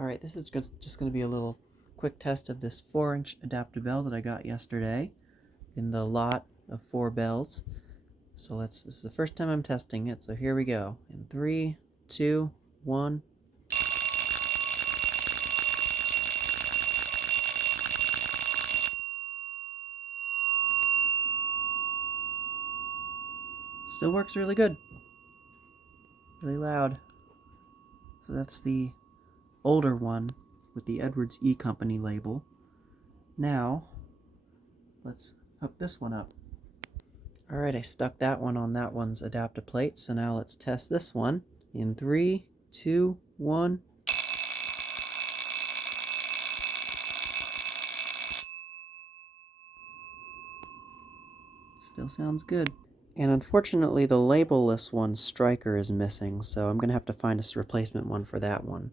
Alright, this is just going to be a little quick test of this 4-inch Adaptabel that I got yesterday in the lot of 4 bells. So this is the first time I'm testing it, so here we go. In 3, 2, 1. Still works really good. Really loud. So that's the older one with the Edwards E Company label. Now, let's hook this one up. Alright, I stuck that one on that one's adapter plate, so now let's test this one in 3, 2, 1. Still sounds good. And unfortunately, the label-less one, Striker, is missing, so I'm going to have to find a replacement one for that one.